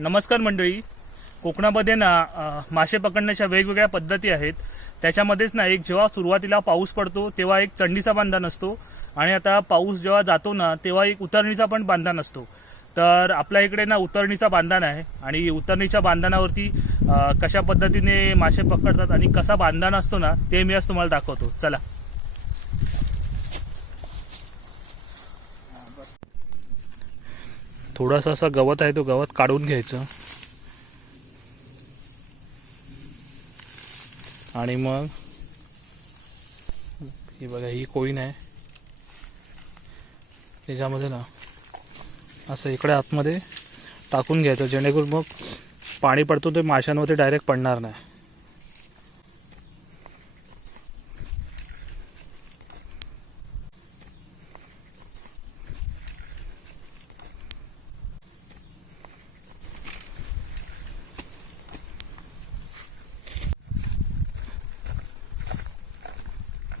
नमस्कार मंडळी. कोकणामध्ये ना मासे पकडण्याच्या वेगवेगळ्या पद्धती आहेत. त्याच्यामध्येच ना एक जेव्हा सुरुवातीला पाऊस पडतो तेव्हा एक चंडीचा बांधा नसतो. आणि आता पाऊस जेव्हा जातो ना तेव्हा एक उतरणीचा पण बांधा नसतो. तर आपल्या इकडे ना उतरणीचा बांधण आहे आणि उतरणीच्या बांधणावरती कशा पद्धतीने मासे पकडतात आणि कसा बांधण असतो ना ते मी आज तुम्हाला दाखवतो. चला. थोडासा असा गवत आहे तो गवत काढून घ्यायचं. आणि मग ही बघा ही कोईन आहे त्याच्यामध्ये ना असं इकडे आतमध्ये टाकून घ्यायचं जेणेकरून मग पाणी पडतो ते माशांवरती डायरेक्ट पडणार नाही.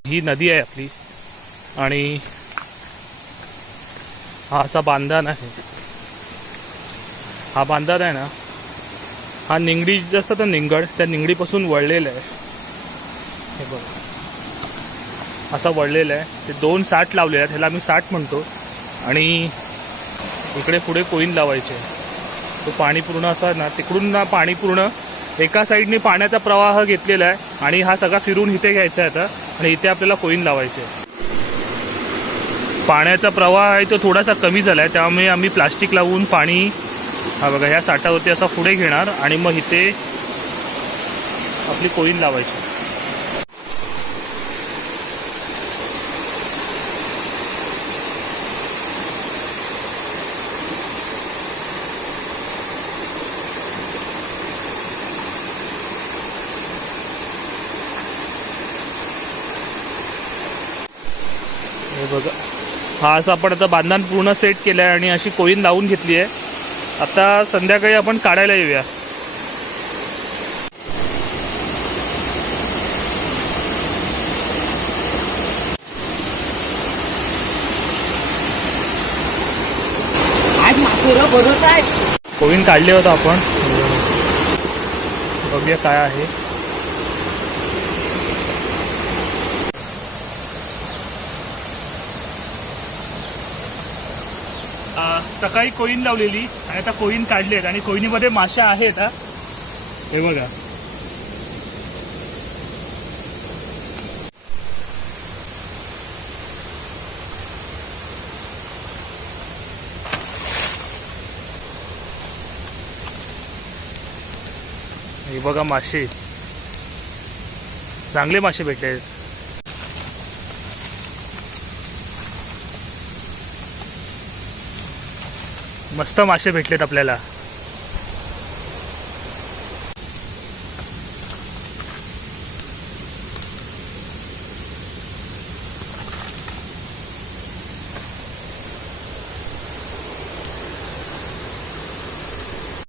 ही नदी आहे आपली. आणि हा असा बांधान आहे. हा बांधान आहे ना हा निंगडी जे असतं निंगड त्या निंगडीपासून वळलेलं आहे. हे बघ. असा वळलेला आहे. ते दोन साठ लावले आहेत ह्याला आम्ही साठ म्हणतो. आणि इकडे पुढे कोईन लावायचे. तो पाणी पूर्ण असा ना तिकडून ना पाणी पूर्ण एका साईडने पाण्याचा प्रवाह घेतलेला आहे. आणि हा सगळा फिरून इथे घ्यायचा आहे आता. आणि इथे आपल्याला कोईन लावायचे. पाण्याचा प्रवाह आहे तो थोडासा कमी झाला आहे त्यामुळे आम्ही प्लास्टिक लावून पाणी हा बघा ह्या साठावरती असा पुढे घेणार आणि मग इथे आपली कोईन लावायची. हे बघा. हा असं आपण आता बांधण पूर्ण सेट केलं आहे आणि अशी कोईन लावून घेतली आहे. आता संध्याकाळी आपण काढायला येऊया. कोईन काढले होतं आपण. बघूया काय आहे. सकाळी कोईन लावलेली आणि आता कोईन काढलेत आहेत आणि कोईनीमध्ये माशा आहेत हा. हे बघा. हे बघा मासे. चांगले मासे भेटले आहेत मस्त मासे भेटलेत आपल्याला.